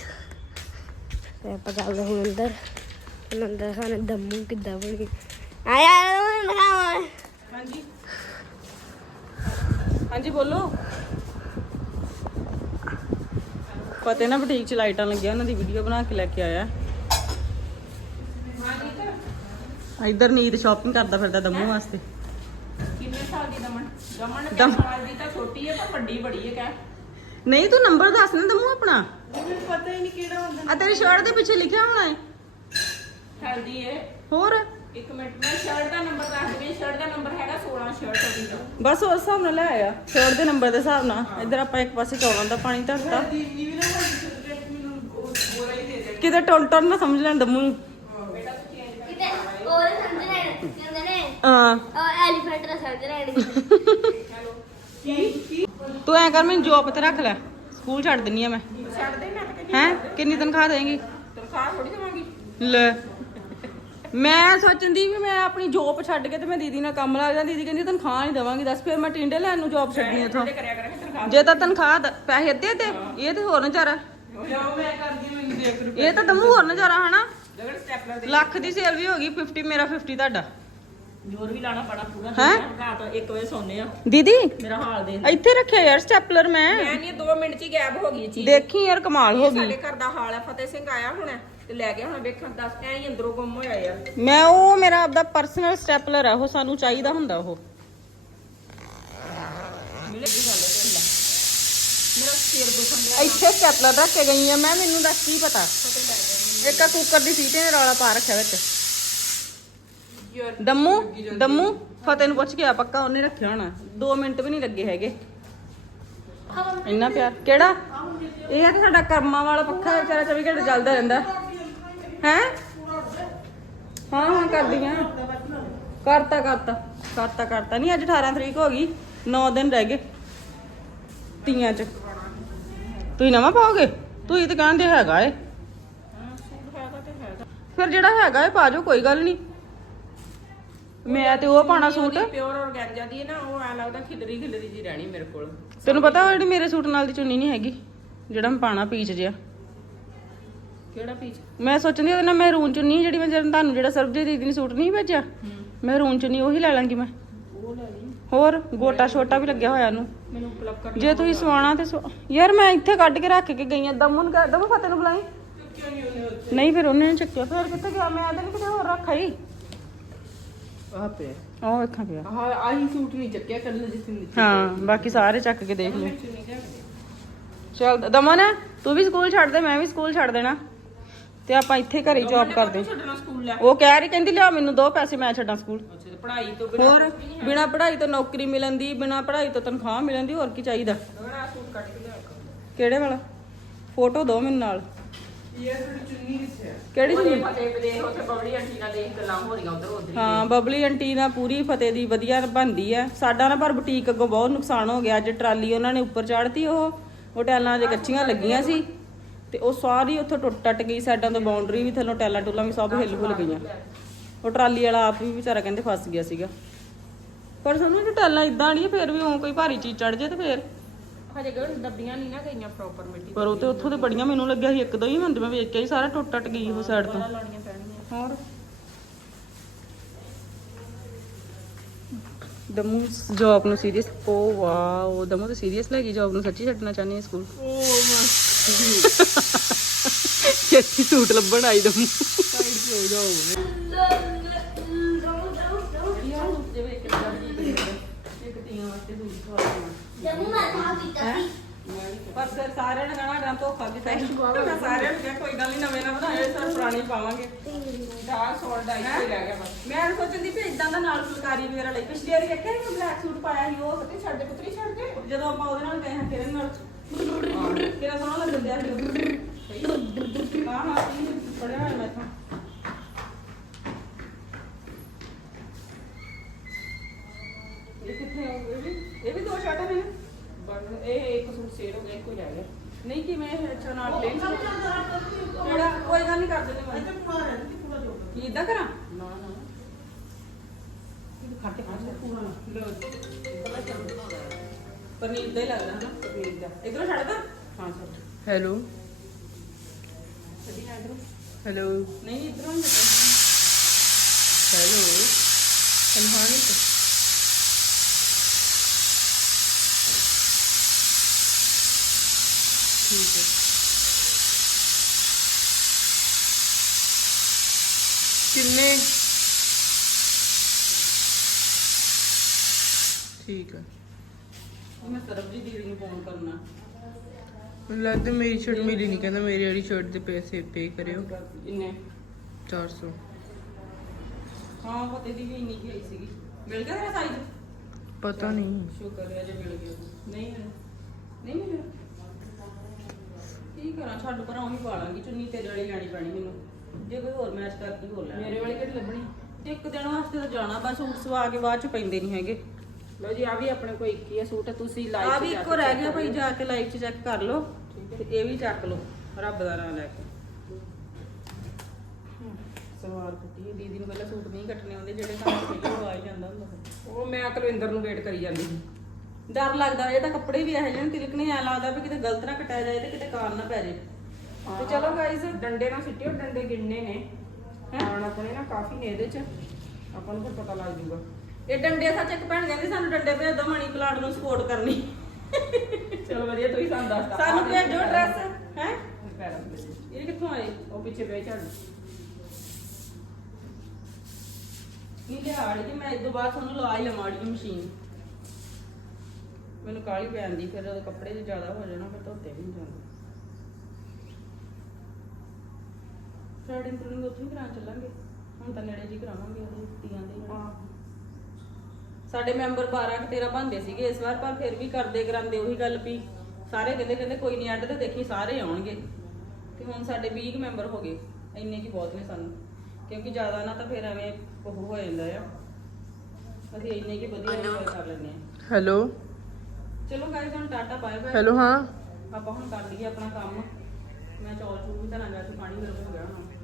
ਤੇ ਆਪਾਂ ਚੱਲਦੇ ਹੁਣ ਅੰਦਰ। ਅੰਦਰ ਖਾਣੇ ਦਮੂ ਕਿੱਦਾਂ ਬਣੀ ਆਇਆ ਹਾਂਜੀ। ਹਾਂਜੀ, ਬੋਲੋ। ਪਤੇ ਨਾ ਬੁਟੀਕ ਚ ਲਾਈਟਾਂ ਲੱਗੀਆਂ, ਉਹਨਾਂ ਦੀ ਵੀਡੀਓ ਬਣਾ ਕੇ ਲੈ ਕੇ ਆਇਆ। ਇੱਧਰ ਨੀਤ ਸ਼ਾਪਿੰਗ ਕਰਦਾ ਫਿਰਦਾ ਦਮੂ ਵਾਸਤੇ। ਕਿੰਨੇ ਸਾਲ ਦੀ ਦਮਨ? ਦਮਨ ਨੇ ਦਮ- ਸਾਲ ਦੀ ਤਾਂ ਛੋਟੀ ਹੈ ਪਰ ਵੱਡੀ ਬੜੀ ਹੈ ਕਹਿ। ਨਹੀਂ ਤੂੰ ਨੰਬਰ ਦੱਸ ਨਾ ਦਮੂ ਆਪਣਾ। ਮੈਨੂੰ ਪਤਾ ਹੀ ਨਹੀਂ ਕਿਹੜਾ ਹੁੰਦਾ। ਆ ਤੇਰੀ ਸ਼ਰਟ ਦੇ ਪਿੱਛੇ ਲਿਖਿਆ ਹੋਣਾ ਹੈ। ਹੈਲਦੀ ਹੈ ਹੋਰ? ਇੱਕ ਮਿੰਟ ਮੈਂ ਸ਼ਰਟ ਦਾ ਨੰਬਰ ਦੱਸ ਦਿੰਦੀ ਸ਼ਰਟ ਦਾ ਨੰਬਰ ਹੈਗਾ 16 ਸ਼ਰਟ ਉਹਦੀ ਦਾ ਬਸ ਉਸ ਹਿਸਾਬ ਨਾਲ ਲੈ ਆਇਆ। ਸ਼ਰਟ ਦੇ ਨੰਬਰ ਦੇ ਹਿਸਾਬ ਨਾਲ। ਇੱਧਰ ਆਪਾਂ ਇੱਕ ਪਾਸੇ ਚੌਲਾਂ ਦਾ ਪਾਣੀ ਧਰਤਾ। ਕਿਤੇ ਟੁੰਨ ਟੁੰਨ ਨਾ ਸਮਝ ਲੈਣ ਦਮੂ। ਨੂੰ ਕਿਤੇ ਹੋਰ ਸਮਝ ਲੈਣ ਕਹਿੰਦੇ ਨੇ ਹਾਂ। ਐਲੀਫੈਂਟ ਦਾ ਤੂੰ ਐ ਕਰ ਮੈਨੂੰ ਜੋਬ ਤੇ ਰੱਖ ਲੈ। ਸਕੂਲ ਛੱਡ ਦਿੰਨੀ ਆ ਮੈਂ। ਛੱਡ ਦੇ ਮੈਂ ਤਾਂ ਕਹਿੰਦੀ ਹੈ? ਕਿੰਨੀ ਤਨਖਾਹ ਦੇਂਗੀ? ਤਨਖਾਹ ਥੋੜੀ ਦੇਵਾਂਗੀ। ਲੈ। ਮੈਂ ਸੋਚਣ ਦੀ ਵੀ ਮੈਂ ਆਪਣੀ ਜੋਬ ਛੱਡ ਕੇ ਤੇ ਮੈਂ ਦੀਦੀ ਨਾਲ ਕੰਮ ਲੱਗ ਜਾਂ ਦੀਦੀ ਕਹਿੰਦੀ ਤਨਖਾਹ ਨਹੀਂ ਦੇਵਾਂਗੀ ਦੱਸ ਫਿਰ ਮੈਂ ਟਿੰਡੇ ਲੈਣ ਨੂੰ ਜੋਬ ਛੱਡਣੀ ਇਥੋਂ। ਤੇ ਕਰਿਆ ਕਰਾਂਗੇ ਤਨਖਾਹ ਜੇ ਤਾਂ ਤਨਖਾਹ ਦ- ਪੈਸੇ ਅੱਧੇ ਤੇ ਇਹ ਤੇ ਹੋਰ ਨਜ਼ਾਰਾ। ਜਾਓ ਮੈਂ ਕਰਦੀ ਮੈਨੂੰ ਦੇਖ ਰੂ ਇਹ ਤਾਂ ਦਮੂ ਹੋਰ ਨਜ਼ਾਰਾ ਹਨਾ? ਸਟੈਪਲਰ ਦੇ ਲੱਖ ਦੀ ਸੇਲ ਵੀ ਹੋ ਗਈ 50 ਮੇਰਾ 50 ਤੁਹਾਡਾ। ਜੋਰ ਵੀ ਲਾਣਾ ਬੜਾ ਪੂਰਾ ਹੈਂ? ਰਾਤ 1 ਵਜੇ ਸੌਂਦੇ ਆ। ਦੀਦੀ ਮੇਰਾ ਹਾਲ ਦੇ ਇੱਥੇ ਰੱਖਿਆ ਯਾਰ ਸਟੈਪਲਰ ਮੈਂ। ਮੈਂ ਨਹੀਂ 2 ਮਿੰਟ ਚ ਹੀ ਗਾਇਬ ਹੋ ਗਈ ਇਹ ਚੀਜ਼। ਦੇਖੀ ਯਾਰ ਕਮਾਲ ਹੋ ਗਈ। ਸਾਡੇ ਘਰ ਦਾ ਹਾਲ ਹੈ ਫਤਿਹ ਸਿੰਘ ਆਇਆ ਹੁਣ ਤੇ ਲੈ ਗਿਆ ਹੁਣ ਵੇਖਣ ਦੱਸ ਐਂ ਹੀ ਅੰਦਰੋਂ ਗੁੰਮ ਹੋਇਆ ਯਾਰ ਮੈਂ ਉਹ ਮੇਰਾ ਆਪਦਾ ਪਰਸਨਲ ਸਟੈਪਲਰ ਆ ਉਹ ਸਾਨੂੰ ਚਾਹੀਦਾ ਹੁੰਦਾ ਉਹ। ਮਿਲੇ ਦੀ ਗੱਲ ਹੈ ਤੇਰੀ ਮੇਰਾ ਸਿਰ ਦੁਖਣ ਡਿਆ। ਇੱਥੇ ਸਟੈਪਲਰ ਰੱਖ ਕੇ ਗਈ ਆ ਮੈਂ ਮੈਨੂੰ ਦੱਸ ਕੀ ਪਤਾ। ਇੱਕ ਆ ਕੁੱਕਰ ਦੀ ਸੀਟੀ ਨੇ ਰੌਲਾ ਪਾ ਰੱਖਿਆ ਵਿੱਚ। ਦਮੂ ਦਮੂ, ਫਤਿਹ ਨੂੰ ਪੁੱਛ ਕੇ ਆ, ਪੱਕਾ ਉਹਨੇ ਰੱਖਿਆ ਹੋਣਾ। 2 ਮਿੰਟ ਵੀ ਨਹੀਂ ਲੱਗੇ ਹੈਗੇ। ਇੰਨਾ ਪਿਆਰ। ਕਿਹੜਾ? ਇਹ ਆ ਕਿ ਸਾਡਾ ਕਰਮਾਂ ਵਾਲਾ ਪੱਖਾ ਵਿਚਾਰਾ 24 ਘੰਟੇ ਚੱਲਦਾ ਰਹਿੰਦਾ। ਹੈ? ਹਾਂ ਹਾਂ, ਕਰਦੀਆਂ। ਕਰਤਾ ਕਰਤਾ। ਕਰਤਾ ਕਰਤਾ। ਨਹੀਂ, ਅੱਜ 18 ਤਰੀਕ ਹੋ ਗਈ। 9 ਦਿਨ ਰਹਿ ਗਏ। ਤੀਆਂ ਚ। ਤੁਸੀਂ ਨਵਾਂ ਪਾਓਗੇ? ਤੁਸੀਂ ਤਾਂ ਕਹਿੰਦੇ ਹੈਗਾ ਏ। ਫਿਰ ਜਿਹੜਾ ਹੈਗਾ ਏ, ਪਾ ਜਾਓ, ਕੋਈ ਗੱਲ ਨਹੀਂ। ਮੈਂ ਤੇ ਉਹ ਪਾਣਾ ਸੂਟ। ਪਿਓਰ ਔਰਗੈਂਜਾ ਦੀ ਹੈ ਨਾ ਉਹ ਐ ਲੱਗਦਾ ਖਿਲਰੀ ਖਿਲਰੀ ਜੀ ਰਹਿਣੀ ਮੇਰੇ ਕੋਲ। ਤੈਨੂੰ ਪਤਾ ਉਹ ਜਿਹੜੀ ਮੇਰੇ ਸੂਟ ਨਾਲ ਦੀ ਚੁੰਨੀ ਨਹੀਂ ਹੈਗੀ ਜਿਹੜਾ ਮੈਂ ਪਾਣਾ ਪੀਚ ਜਿਆ ਕਿਹੜਾ ਪੀਚ? ਮੈਂ ਸੋਚਦੀ ਉਹਦੇ ਨਾਲ ਮਹਿਰੂਨ ਚੁੰਨੀ ਜਿਹੜੀ ਮੈਂ ਜਦੋਂ ਤੁਹਾਨੂੰ ਜਿਹੜਾ ਸਰਬਜੀਤ ਦੀਦੀ ਨੇ ਸੂਟ ਨਹੀਂ ਭੇਜਿਆ ਮਹਿਰੂਨ ਚੁੰਨੀ ਉਹੀ ਲੈ ਲਾਂਗੀ ਮੈਂ। ਉਹ ਲੈ ਲਈ। ਹੋਰ ਗੋਟਾ ਛੋਟਾ ਵੀ ਲੱਗਿਆ ਹੋਇਆ ਉਹਨੂੰ। ਮੈਨੂੰ ਪਲੱਕ ਕਰ ਜੇ ਤੁਸੀਂ ਸਵਾਣਾ ਤੇ ਯਾਰ ਮੈਂ ਇੱਥੇ ਕੱਢ ਕੇ ਰੱਖ ਕੇ ਗਈ ਆ ਦਮਨ ਕਰ ਦਮਨ ਫਤਿਹ ਨੂੰ ਬੁਲਾਈ। ਨਹੀਂ ਫਿਰ ਉਹਨੇ ਨੀ ਚੱਕਿਆ। ਫਿਰ ਕਿੱਥੇ ਗਿਆ? ਮੈਂ ਤਾਂ ਨੀ ਕਿਤੇ ਹੋਰ ਰੱਖਾ ਹੀ ਆ ਪਿਆ ਉਹ ਵੇਖਾਂ ਪਿਆ ਆਹ ਆਹੀ ਸੂਟ ਨਹੀਂ ਚੱਕਿਆ ਕੱਲ ਜਿਸ ਨੇ ਹਾਂ ਬਾਕੀ ਸਾਰੇ ਚੱਕ ਕੇ ਦੇਖ ਲੈ ਚਲ ਦਮਨ ਤੂੰ ਵੀ ਸਕੂਲ ਛੱਡ ਦੇ ਮੈਂ ਵੀ ਸਕੂਲ ਛੱਡ ਦੇਣਾ। ਤੇ ਆਪਾਂ ਇੱਥੇ ਘਰੇ ਜੌਬ ਕਰਦੇ। ਛੱਡਣਾ ਸਕੂਲ ਲੈ। ਉਹ ਕਹਿ ਰਹੀ ਕਹਿੰਦੀ ਲਿਆ ਮੈਨੂੰ ਦੋ ਪੈਸੇ ਮੈਂ ਛੱਡਾਂ ਸਕੂਲ। ਪੜ੍ਹਾਈ ਤੋਂ ਬਿਨਾਂ ਹੋਰ ਬਿਨਾ ਪੜ੍ਹਾਈ ਤੋਂ ਨੌਕਰੀ ਮਿਲਣ ਦੀ ਬਿਨਾ ਪੜ੍ਹਾਈ ਤੋਂ ਤਨਖਾਹ ਮਿਲਣ ਦੀ ਹੋਰ ਕੀ ਚਾਹੀਦਾ? ਕਿਹੜੇ ਵਾਲਾ? ਫੋਟੋ ਦੋ ਮੈਨੂੰ ਨਾਲ। ਇਹ ਚੁੰਨੀ ਕਿੱਥੇ ਕਿਹੜੀ ਚੁੰਨੀ ਫਤਿਹ ਦੇਖ ਉੱਥੇ ਬਬਲੀ ਆਂਟੀ ਨਾਲ ਦੇਖ ਗੱਲਾਂ ਹੋ ਰਹੀਆਂ ਉਧਰ ਉਧਰ ਹਾਂ। ਬਬਲੀ ਆਂਟੀ ਨਾਲ ਪੂਰੀ ਫਤਿਹ ਦੀ ਵਧੀਆ ਬਣਦੀ ਹੈ ਸਾਡਾ ਨਾ ਪਰ ਬੁਟੀਕ ਅੱਗੋਂ ਬਹੁਤ ਨੁਕਸਾਨ ਹੋ ਗਿਆ। ਅੱਜ ਟਰਾਲੀ ਉਹਨਾਂ ਨੇ ਉੱਪਰ ਚਾੜਤੀ ਉਹ ਉਹ ਟੈਲਾਂ ਜੇ ਕੱਚੀਆਂ ਲੱਗੀਆਂ ਸੀ। ਤੇ ਉਹ ਸਾਰੀ ਉੱਥੋਂ ਟੁੱਟ ਟੱਟ ਗਈ ਸਾਈਡਾਂ ਤੋਂ ਬਾਉਂਡਰੀ ਵੀ ਥੱਲੋਂ ਟੈਲਾਂ ਟੂਲਾਂ ਵੀ ਸਭ ਹਿੱਲ ਹੁੱਲ ਗਈਆਂ। ਉਹ ਟਰਾਲੀ ਵਾਲਾ ਆਪ ਵੀ ਵਿਚਾਰਾ ਕਹਿੰਦੇ ਫਸ ਗਿਆ ਸੀਗਾ। ਪਰ ਸਾਨੂੰ ਜੇ ਟੈਲਾਂ ਇਦਾਂ ਨਹੀਂ ਫੇਰ ਵੀ ਉਹ ਕੋਈ ਭਾਰੀ ਚੀਜ਼ ਚੜ ਜੇ ਤੇ ਫੇਰ। ਹਜੇ ਗੜ ਦੱਬੀਆਂ ਨਹੀਂ ਨਾ ਗਈਆਂ ਪ੍ਰੋਪਰ ਮਿੱਟੀ ਪਰ ਉਹ ਤੇ ਉੱਥੋਂ ਤੇ ਬੜੀਆਂ ਮੈਨੂੰ ਲੱਗਿਆ ਸੀ ਇੱਕ ਦੋ ਹੀ ਹੁੰਦੇ ਮੈਂ ਵੇਖ ਕੇ ਹੀ ਸਾਰਾ ਟੁੱਟ ਟੱਟ ਗਈ ਉਹ ਸਾਈਡ ਤੋਂ। ਲਾਉਣੀਆਂ ਪੈਣੀਆਂ ਹੋਰ? ਦਮੂ ਜੌਬ ਨੂੰ ਸੀਰੀਅਸ ਓ ਵਾਓ ਦਮੂ ਤਾਂ ਸੀਰੀਅਸ ਲੈ ਗਈ ਜੌਬ ਨੂੰ ਸੱਚੀ ਛੱਡਣਾ ਚਾਹਨੀ ਹੈ ਸਕੂਲ ਓ ਛੇਤੀ ਸੂਟ ਲੱਭਣ ਆਈ ਦਮੂ। ਜਿਵੇਂ ਜਮੂ ਮੈਂ ਤਾਂ ਕੀਤਾ ਸੀ ਪਰ ਫਿਰ ਸਾਰਿਆਂ ਨੇ ਕਹਣਾ ਗਾਂ ਧੋਖਾ ਕੀਤਾ ਮੈਂ ਸਾਰਿਆਂ ਨੂੰ ਕਿਹਾ ਕੋਈ ਗੱਲ ਨਹੀਂ ਨਵੇਂ ਨਾ ਬਣਾਏ ਸਿਰ ਪੁਰਾਣੇ ਹੀ ਪਾਵਾਂਗੇ। ਡਾਰਕ ਸੋਲ ਦਾ ਇੱਥੇ ਹੀ ਰਹਿ ਗਿਆ ਬਸ। ਮੈਂ ਸੋਚਦੀ ਵੀ ਇਦਾਂ ਦਾ ਨਾਲ ਫੁਲਕਾਰੀ ਵਗੈਰਾ ਲਈ। ਪਿਛਲੀ ਵਾਰੀ ਵੇਖਿਆ ਸੀ ਬਲੈਕ ਸੂਟ ਪਾਇਆ ਸੀ ਉਹ ਤੇ ਛੱਡ ਦੇ ਪੁੱਤਰੀ ਛੱਡ ਦੇ ਜਦੋਂ ਆਪਾਂ ਉਹਦੇ ਨਾਲ ਗਏ ਹਾਂ ਕਿਰਨ ਨਾਲ। ਕਿਹੜਾ ਸੋਹਣਾ ਲੱਗਦਾ ਸੀ। ਹਾਂ ਹਾਂ ਪੜਿਆ ਹੋਇਆ ਮੈਂ ਤਾਂ ਇਹ ਕਿੱਥੇ ਆ ਇਹ ਵੀ ਇਹ ਵੀ ਦੋ ਸ਼ਰਟਾਂ ਨੇ ਬਸ ਇਹ ਇੱਕ ਸੂਟ ਸੇਲ ਹੋ ਗਿਆ ਇੱਕੋ ਹੀ ਰਹਿ ਗਿਆ ਨਹੀਂ ਇਹ ਨਾਲ ਪਲੇਨ ਕਿਹੜਾ ਕੋਈ ਗੱਲ ਨਹੀਂ ਕਰ ਦਿੰਦੇ ਮੈਂ ਕੀ ਇਦਾਂ ਕਰਾਂ? ਨਾ ਨਾ। ਖੱਟ ਖੱਟ ਪੂਰਾ ਪਨੀਰ ਦਾ ਹੀ ਲੱਗਦਾ ਹਨਾ ਪਨੀਰ ਦਾ। ਇਧਰੋਂ ਛੱਡਦਾ ਹਾਂ ਸਰ ਹੈਲੋ। ਛੱਡੀ ਨਾ ਇਧਰੋਂ। ਹੈਲੋ। ਨਹੀਂ ਇਧਰੋਂ ਹੀ ਚੱਲਣਾ। ਹੈਲੋ। ਸਨਹਾਨੀ ਤੋਂ ਠੀਕ ਹੈ। ਕਿੰਨੇ? ਠੀਕ ਹੈ ਮੈਂ ਸਰਬਜੀਤ ਦੀਦੀ ਨੂੰ ਫੋਨ ਕਰਨਾ। ਮੈਨੂੰ ਲੱਗਦਾ ਮੇਰੀ ਸ਼ਰਟ ਮਿਲੀ ਨਹੀਂ ਕਹਿੰਦਾ ਮੇਰੀ ਵਾਲੀ ਸ਼ਰਟ ਦੇ ਪੈਸੇ ਪੇ ਕਰਿਓ। ਇੰਨੇ 400 ਹਾਂ ਪਤੇ ਦੀ ਵੀ ਇੰਨੀ ਕੀ ਆਈ ਸੀਗੀ। ਮਿਲ ਗਿਆ ਤੇਰਾ ਸਾਈਜ਼ ਪਤਾ ਨਹੀਂ ਸ਼ੁਕਰ ਹੈ ਜੇ ਮਿਲ ਗਿਆ। ਨਹੀਂ ਨਹੀਂ ਮਿਲਿਆ? ਕੀ ਕਰਾਂ ਛੱਡ ਪਰ ਉਹੀ ਪਾ ਲਾਂਗੀ ਚੁੰਨੀ ਤੇਰੇ ਵਾਲੀ ਲੈਣੀ ਪੈਣੀ ਮੈਨੂੰ। ਜੇ ਕੋਈ ਹੋਰ ਮੈਚ ਕਰਦੀ ਹੋਰ ਲੈ ਮੇਰੇ ਵਾਲੀ ਕਿਹੜੀ ਲੱਭਣੀ? ਤੇ ਇੱਕ ਦਿਨ ਵਾਸਤੇ ਤਾਂ ਜਾਣਾ ਬਸ ਸੂਟ ਸਵਾ ਕੇ ਬਾਅਦ ਚ ਪੈਂਦੇ ਨਹੀਂ ਹੈਗੇ। ਲਓ ਜੀ ਆ ਵੀ ਆਪਣੇ ਕੋਲ ਇੱਕ ਹੀ ਹੈ ਸੂਟ ਤੁਸੀਂ ਲਾਈਵ ਆ ਵੀ ਇੱਕੋ ਰਹਿ ਗਿਆ ਭਾਈ ਜਾ ਕੇ ਲਾਈਵ ਚ ਚੈੱਕ ਕਰ ਲਓ ਤੇ ਇਹ ਵੀ ਚੱਕ ਲਓ ਰੱਬ ਦਾ ਨਾਮ ਲੈ ਕੇ। ਸਲਵਾਰ ਕੱਟੀ। ਦੀਦੀ ਨੂੰ ਪਹਿਲਾਂ ਸੂਟ ਨਹੀਂ ਕੱਟਣੇ ਆਉਂਦੇ ਜਿਹੜੇ ਕੰਮ ਪਹਿਲਾਂ ਉਹ ਆ ਹੀ ਜਾਂਦਾ ਹੁੰਦਾ। ਉਹ ਮੈਂ ਕੁਲਵਿੰਦਰ ਨੂੰ ਵੇਟ ਕਰੀ ਜਾਂਦੀ ਸੀ। ਡਰ ਲੱਗਦਾ ਇਹ ਤਾਂ ਕੱਪੜੇ ਵੀ ਇਹੋ ਜਿਹੇ ਨੇ ਤਿਲਕਣੇ ਐ ਲੱਗਦਾ ਵੀ ਕਿਤੇ ਗਲਤ ਨਾ ਕਟਿਆ ਜਾਏ ਤੇ ਕਿਤੇ ਕਾਰ ਨਾ ਪੈ ਜੇ ਤੇ ਚਲੋ ਗਾਇਜ਼ ਡੰਡੇ ਨਾਲ ਸਿੱਟਿਓ ਡੰਡੇ ਗਿਣਨੇ ਨੇ। ਹਾਂ? ਆਪਣੇ ਨਾ ਕਾਫੀ ਨੇ ਇਹਦੇ ਚ। ਆਪਾਂ ਨੂੰ ਫਿਰ ਪਤਾ ਲੱਗ ਜੂਗਾ ਇਹ ਡੰਡੇ ਸੱਚ ਇੱਕ ਭੈਣ ਕਹਿੰਦੀ ਸਾਨੂੰ ਡੰਡੇ ਭੇਜ ਦੋ ਮਣੀ ਪਲਾਟ ਨੂੰ ਸਪੋਰਟ ਕਰਨੀ। ਚਲੋ ਵਧੀਆ ਤੁਸੀਂ ਸਾਨੂੰ ਦੱਸਤਾ ਸਾਨੂੰ ਭੇਜੋ ਡਰੈਸ ਹੈ? ਦੇ। ਇਹ ਕਿੱਥੋਂ ਆਏ? ਉਹ ਪਿੱਛੇ ਬਹਿ ਝੜ ਨਹੀਂ ਲਿਆੜ ਜੀ ਮੈਂ ਇਸ ਤੋਂ ਬਾਅਦ ਤੁਹਾਨੂੰ ਲਾ ਹੀ ਲਵਾਂ ਅੜੀ ਮਸ਼ੀਨ ਮੈਨੂੰ ਕਾਲੀ ਪੈਂਦੀ ਫਿਰ ਜਦੋਂ ਕੱਪੜੇ ਜ਼ਿਆਦਾ ਹੋ ਜਾਣਾ ਫਿਰ ਧੋਤੇ ਵੀ ਨਹੀਂ ਜਾਂਦੇ। ਥਰੈਡਿੰਗ ਥਰੂਡਿੰਗ ਉੱਥੇ ਹੀ ਕਰਾਂ ਚੱਲਾਂਗੇ। ਹੁਣ ਤਾਂ ਨੇੜੇ ਜੀ ਕਰਾਵਾਂਗੇ ਉਹਦੇ ਤੀਆਂ ਦੇ ਨਾਲ। ਸਾਡੇ ਮੈਂਬਰ 12 ਕਿ 13 ਬੰਦੇ ਸੀਗੇ ਇਸ ਵਾਰ ਪਰ ਫਿਰ ਵੀ ਕਰਦੇ ਕਰਾਂਦੇ ਉਹੀ ਗੱਲ ਵੀ ਸਾਰੇ ਕਹਿੰਦੇ ਕਹਿੰਦੇ ਕੋਈ ਨਹੀਂ ਅੱਡ ਤੇ ਦੇਖੀ ਸਾਰੇ ਆਉਣਗੇ। ਤੇ ਹੁਣ ਸਾਡੇ 20 ਕੁ ਮੈਂਬਰ ਹੋ ਗਏ ਇੰਨੇ ਕੀ ਬਹੁਤ ਨੇ ਸਾਨੂੰ। ਕਿਉਂਕਿ ਜ਼ਿਆਦਾ ਨਾ ਤਾਂ ਫਿਰ ਐਵੇਂ ਉਹ ਹੋ ਜਾਂਦਾ ਆ। ਅਸੀਂ ਇੰਨੇ ਕੀ ਵਧੀਆ enjoy ਕਰ ਲੈਂਦੇ ਆ। ਹੈਲੋ। ਚਲੋ ਗਾਇਸ ਹੁਣ ਟਾਟਾ ਬਾਏ ਬਾਏ ਹੈਲੋ ਹਾਂ। ਆਪਾਂ ਹੁਣ ਕਰ ਲਈਏ ਆਪਣਾ ਕੰਮ। ਮੈਂ ਚੌਲ ਚੂਲ ਵੀ ਧਰਾਂ ਜਾ ਕੇ ਪਾਣੀ ਗਰਮ ਹੋ ਗਿਆ ਹੁਣ।